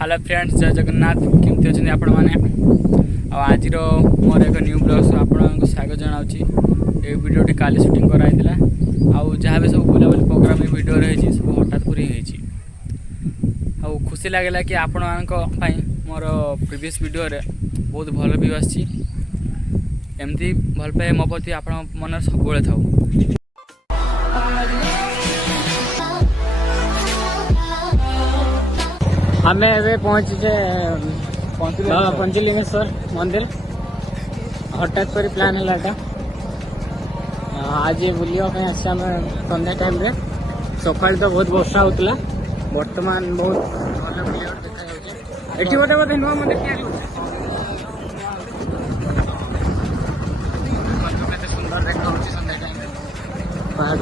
Hello friends, जय जगन्नाथ। केमती अच्छे आपण मैंने आज मोर एक न्यू ब्लॉग आपको स्वागत जनावि। ये वीडियोटी काली शूटिंग कराइला आउ जहाँ भी सब बुलाबुली प्रोग्राम वीडियो रही सब हठात पूरी हो खुशी लगे कि आपण मानी मोर प्रीवियस वीडियो रे बहुत भल व्यू आसी एमती भल पाए मो प्रति आप मन सब था। आम पहुँचे पंचलिंगेश्वर मंदिर हठात कर प्लान है आज बुलापी आस संध्या टाइम रे सकाल तो बहुत वर्षा होता बर्तमान बहुत भल बुला देखा ये गोटे बोधे नुआ मंदिर या सुंदर देखा संध्या टाइम पहाड़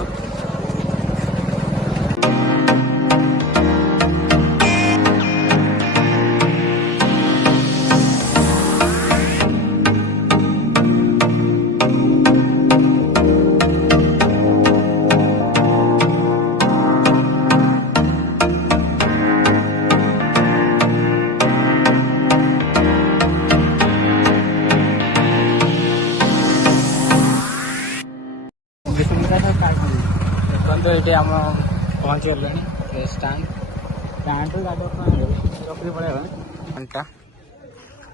तो ये आम पहुँची गले स्टैंड गाड़ी रखी पड़ेगा घंटा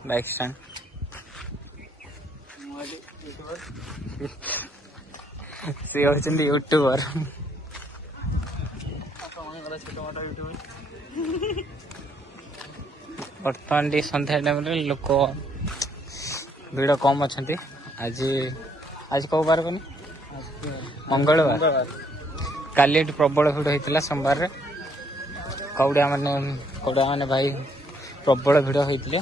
बाइक स्टैंड सी होती यूट्यूबर बर्तमान संध्या टाइम लोक भिड़ कम अच्छा आज आज कौ बार कनी मंगलवार काली प्रबल भिड़ होता सोमवार कौड़िया माने भाई प्रबल भिड़ होते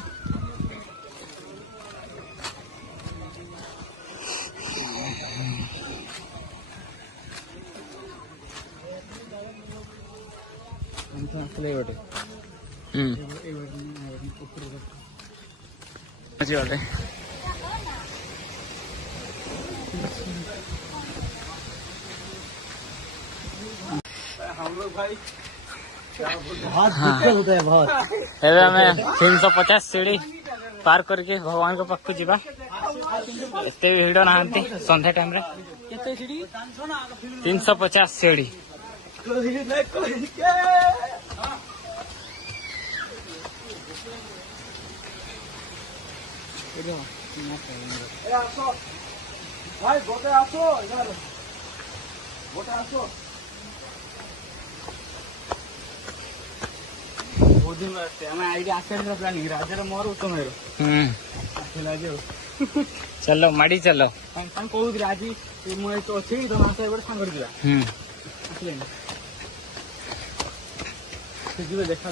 होता है बहुत 350 सीढ़ी पार करके भगवान के पाखु जीवा एत भिड़ ना संध्या टाइम 350 सीढ़ी भाई गोटे आसो गोटे आसो बहुत दिन आसो प्लानिंग राजा मोर उत्तम चलो माड़ी चलो कहूँ आज मुझे अच्छी तो मास सांग जी देखा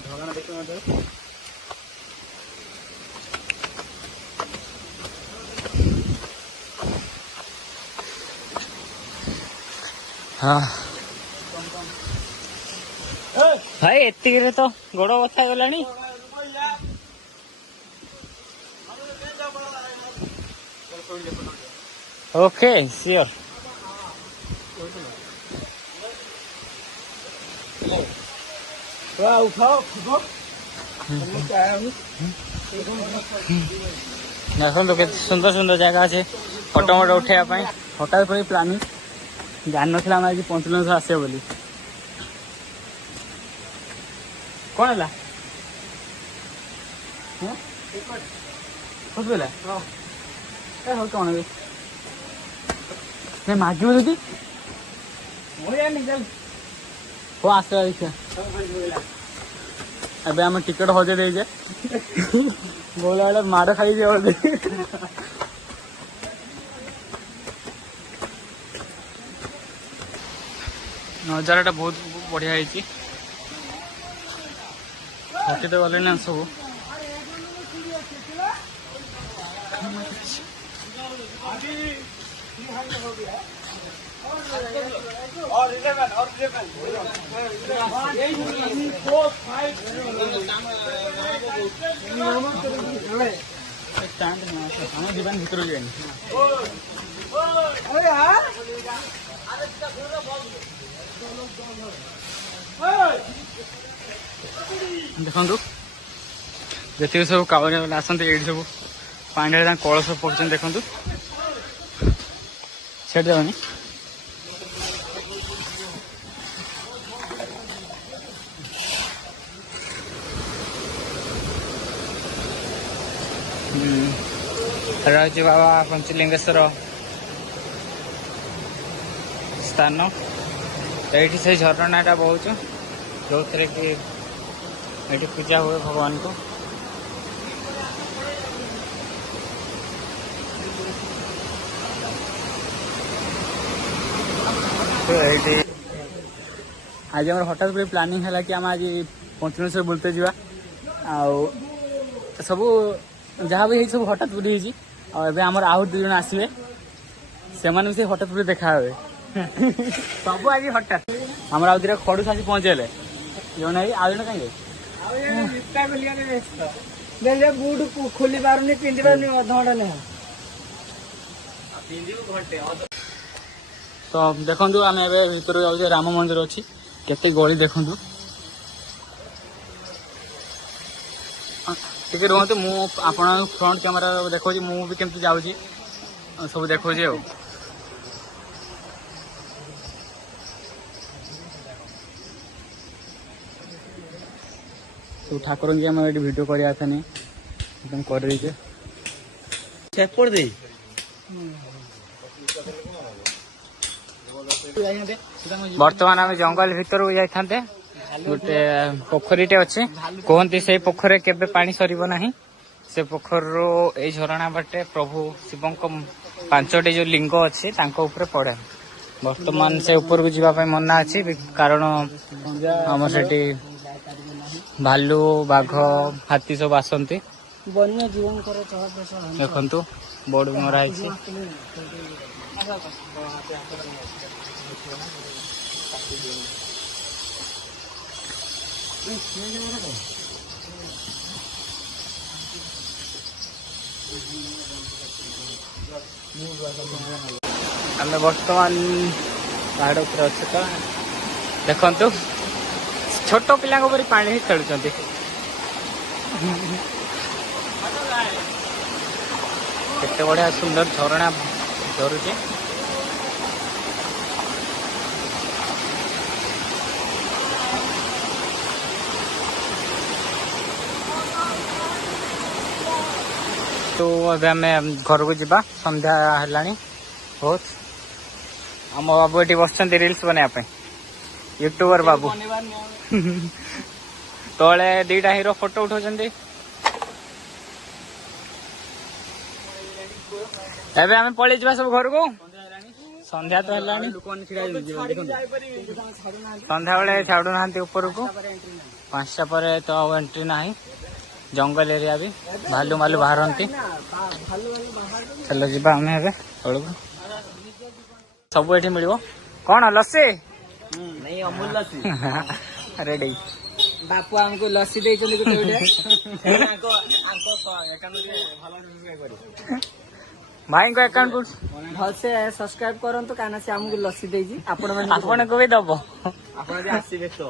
झगड़ा देखिए हाँ भाई एतिक तो गोड़ बथा गला ओके श्योर देखो के सुंदर सुंदर जगह अच्छे फोटो मोटो उठाई हठात पर प्लानिंग जान ना आज पंचलिंग आसे बोली कौन है फसला हो कौन है मागिब जी हो आसला देखिए अबे आम टिकट हजे देजे बोला माड़ खाई नजारा बहुत बढ़िया है थकी तो गले ना सब जीवन भर जाए ଦେଖନ୍ତୁ ଯେତିକି ସବୁ କାଉଡ଼ିଆ ବାଲା ଆସନ୍ତି ଏଇଠି ସବୁ ପାଣିରେ ତାଙ୍କ କଳସ ପକାଉଛନ୍ତି ଦେଖନ୍ତୁ ସେଠି ଯାଉନି ରହିଛି ବାବା ପଞ୍ଚଲିଙ୍ଗେଶ୍ୱର ସ୍ଥାନ ଏଇଠି ସେଇ ଝରଣାଟା ବହୁଛୁ ଯେଉଁଥିରେ କି ଏଠି ପୂଜା ହୁଏ ଭଗବାନଙ୍କୁ तो ଏଇଠି ଆଜି ଆମର ହଠାତ୍ ଗୋଟେ ପ୍ଲାନିଂ ହେଲା କି ଆମେ ଆଜି ପଞ୍ଚଲିଙ୍ଗେଶ୍ୱର ବୁଲତେ ଯିବା ଆଉ ସବୁ ଯାହା ବି ହେଇଛି ସବୁ ହଠାତ୍ ବୁଲି ହେଇଛି ଆଉ ଏବେ ଆମର ଆଉ 2 ଜଣ ଆସିବେ ସେମାନେ ବି ସେ ହଠାତ୍ ବୁଲି ଦେଖା ହେବେ ସବୁ ଆଜି ହଠାତ୍ ଆମର ଆଉ 2ଟା ଖଡୁସ ଆସି ପହଞ୍ଚିଗଲେ ଜଣେ ଆଉ ଜଣେ କାହିଁକି ବୁଟ ଖୋଲି ପାରୁନି ପିନ୍ଧି ପାରୁନି ଅଧଘଣ୍ଟା ଲେଖା ତ ଦେଖନ୍ତୁ ଆମେ ଏବେ ଭିତରକୁ ଯାଉଛେ ରାମ ମନ୍ଦିର ଅଛି କେତେ ଗଳି ଦେଖନ୍ତୁ ଟିକେ ରୁହନ୍ତୁ ମୁଁ ଆପଣଙ୍କ ଫ୍ରଣ୍ଟ କ୍ୟାମେରା ଦେଖାଉଛି ମୁଁ ବି କେମିତି ଯାଉଛି ସବୁ ଦେଖାଉଛି ଆଉ ସବୁ ଠାକୁରଙ୍କୁ ଆମେ ଏଠି ଭିଡ଼ିଓ କରିବା କଥା ନାହିଁ एकदम କରିଦେଇଛେ ସେପଟ ଦେଇ ବର୍ତ୍ତମାନ ଆମେ ଜଙ୍ଗଲ ଭିତରକୁ ଯାଇଥାନ୍ତେ ଗୋଟେ ପୋଖରୀଟେ ଅଛି କୁହନ୍ତି ସେଇ ପୋଖରୀରେ କେବେ ପାଣି ସରିବ ନାହିଁ ସେ ପୋଖରୀରୁ ଏଇ ଝରଣା ବାଟେ ପ୍ରଭୁ ଶିବଙ୍କ 5ଟି ଯୋଉ ଲିଙ୍ଗ ଅଛି ତାଙ୍କ ଉପରେ ପଡେ ବର୍ତ୍ତମାନ ସେ ଉପରକୁ ଯିବା ପାଇଁ ମନା ଅଛି କାରଣ ଆମର ସେଠି ଭାଲୁ ବାଘ ହାତୀ ସବୁ ଆସନ୍ତି ବନ୍ୟ ଜୀବଙ୍କର ଚଳପ୍ରଚଳ ଦେଖନ୍ତୁ ବୋର୍ଡ ବି ମରା ହେଇଛି ଆମେ ବର୍ତ୍ତମାନ ପାହାଡ଼ ଉପରେ ଅଛୁ ତ ଦେଖନ୍ତୁ ଛୋଟ ପିଲାଙ୍କ ପରି ପାଣି ହିଁ ଖେଳୁଛନ୍ତି କେତେ ବଢିଆ ସୁନ୍ଦର ଝରଣା ଝରୁଛି तो ଏବେ ଆମେ ଘରକୁ ଯିବା ସନ୍ଧ୍ୟା ହେଲାଣି ବହୁତ ଆମ ବାବୁ ଏଠି ବସିଛନ୍ତି ରିଲ୍ସ ବନେଇବା ପାଇଁ ୟୁଟ୍ୟୁବର ବାବୁ ତଳେ 2ଟା ହିରୋ ଫଟୋ ଉଠାଉଛନ୍ତି ଏବେ ଆମେ ପଳେଇ ଯିବା ସବୁ ଘରକୁ ସନ୍ଧ୍ୟା ତ ହେଲାଣି ସନ୍ଧ୍ୟାବେଳେ ଛାଡୁନାହାନ୍ତି ଉପରକୁ 5ଟା ପରେ ତ ଆଉ ଏଣ୍ଟ୍ରି ନାହିଁ ଜଙ୍ଗଲ ଏରିଆ ବି ଭାଲୁ ମାଲୁ ବାହାରନ୍ତି ଚାଲ ଯିବା ଆମେ ଏବେ ତଳକୁ ସବୁ ଏଠି ମିଳିବ କଣ ଲସି ଅମୁଲ ଲସି ରେଡି ବାପୁ ଆମକୁ ଲସି ଦେଇଛନ୍ତି ଗୋଟେ ଭାଇଙ୍କ ଆକାଉଣ୍ଟ ଭଲସେ ସବସ୍କ୍ରାଇବ କରନ୍ତୁ କାହିଁକିନା ସେ ଆମକୁ ଲସି ଦେଇଛି ଆପଣଙ୍କୁ ବି ଦବ ଆପଣ ଆସିବେ ତ